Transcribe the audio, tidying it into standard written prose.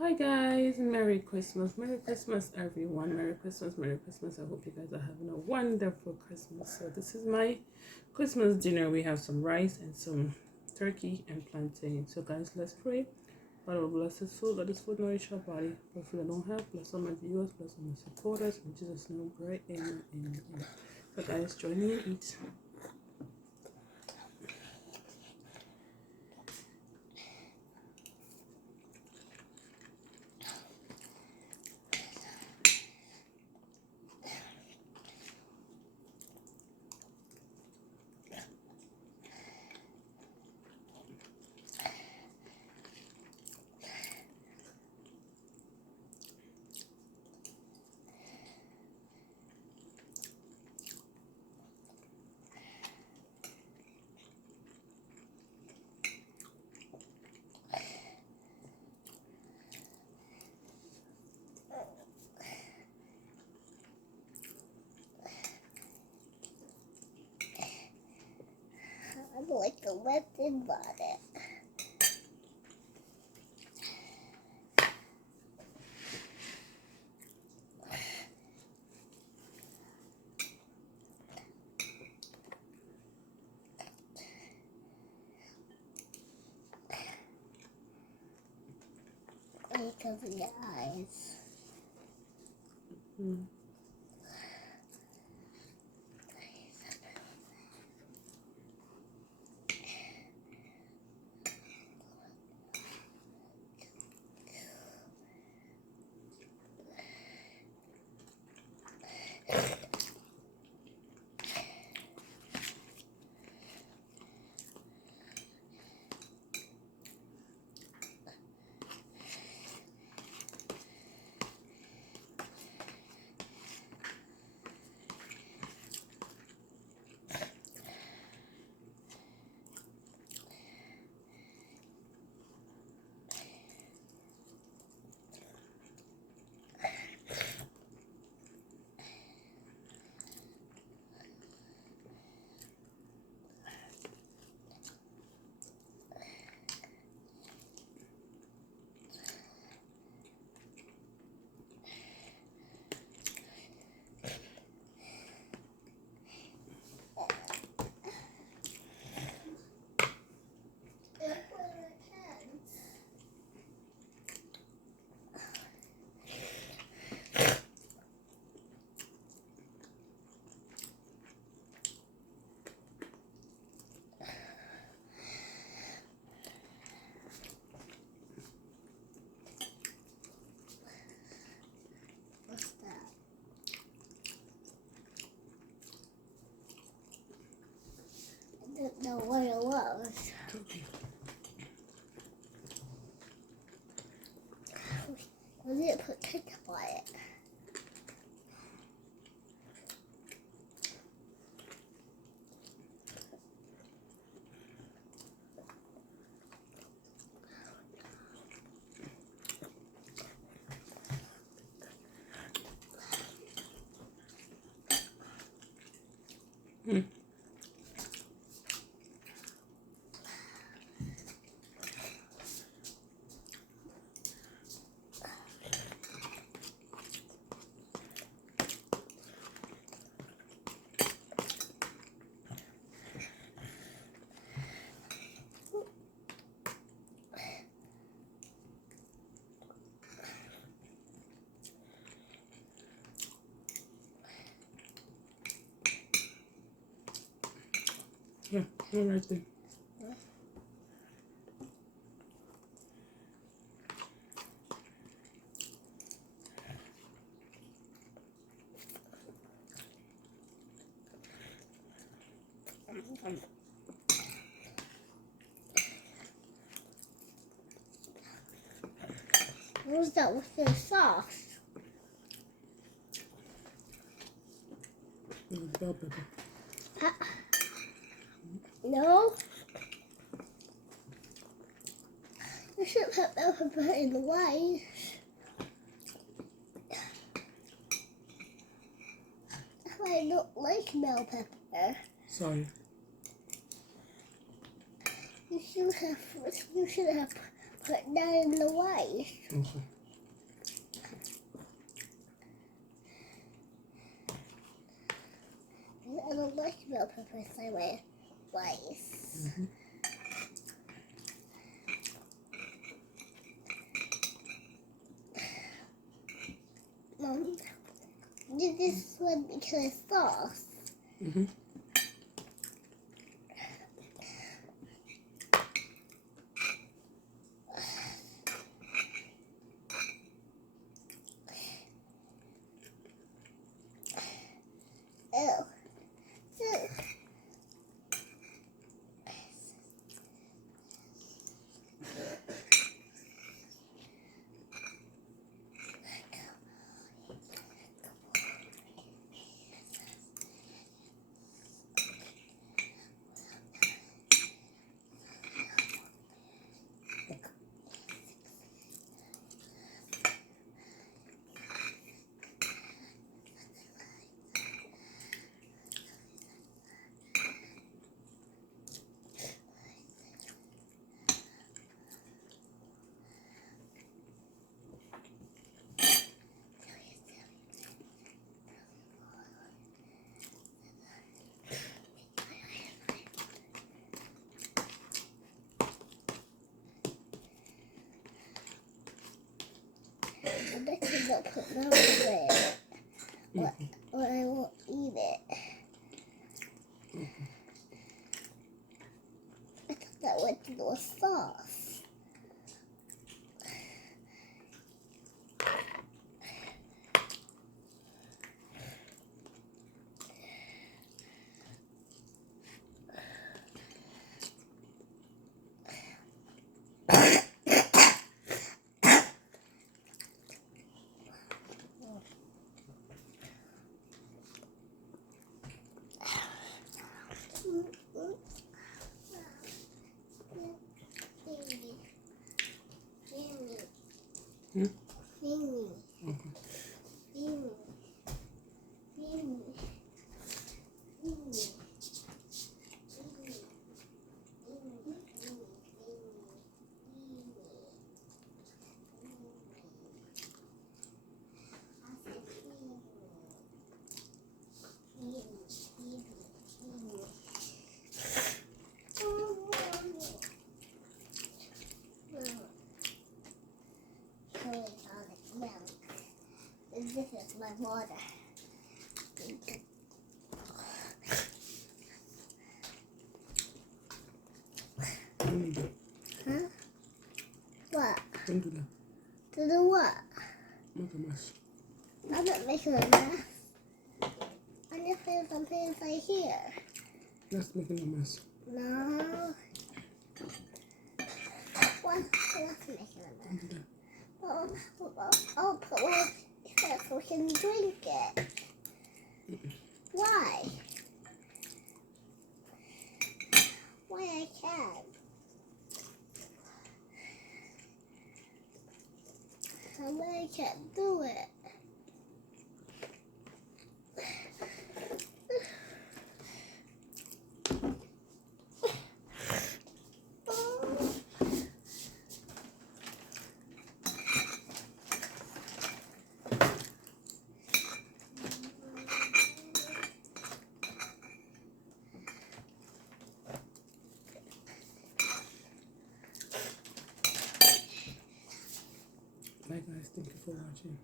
Hi guys, Merry Christmas everyone, Merry Christmas. I hope you guys are having a wonderful Christmas. So this is my Christmas dinner. We have some rice and some turkey and plantain. So guys, let's pray. Father, bless this food, let this food nourish our body. Pray for the don't have, bless all my viewers, bless all my supporters. In Jesus' name, we pray. Amen, amen, amen. So guys, join me and eat. I'm like a weapon bonnet. You cover your eyes. Mm. What's that? I don't know what it was. Turkey. We didn't put ketchup on it. Mm. Yeah, all right then. What was that with the sauce? Bell pepper. No? You should put bell pepper in the rice. I don't like bell pepper. Sorry. You should have put that in the rice. Okay. I don't like bell peppers in my rice. Mom, this one because it's sauce. Ew. Ew. I bet you don't put milk in it. Or I won't eat it. I thought that went to the sauce. This is my water. Huh? What? Don't do that. To do what? Make a mess. I'm not making a mess. I'm just putting something right here. That's making a mess. No. What? That's making a mess. Don't do that. I'll put one here so we can drink it. Why? Why I can't? I can't do it. Bye guys, thank you for watching.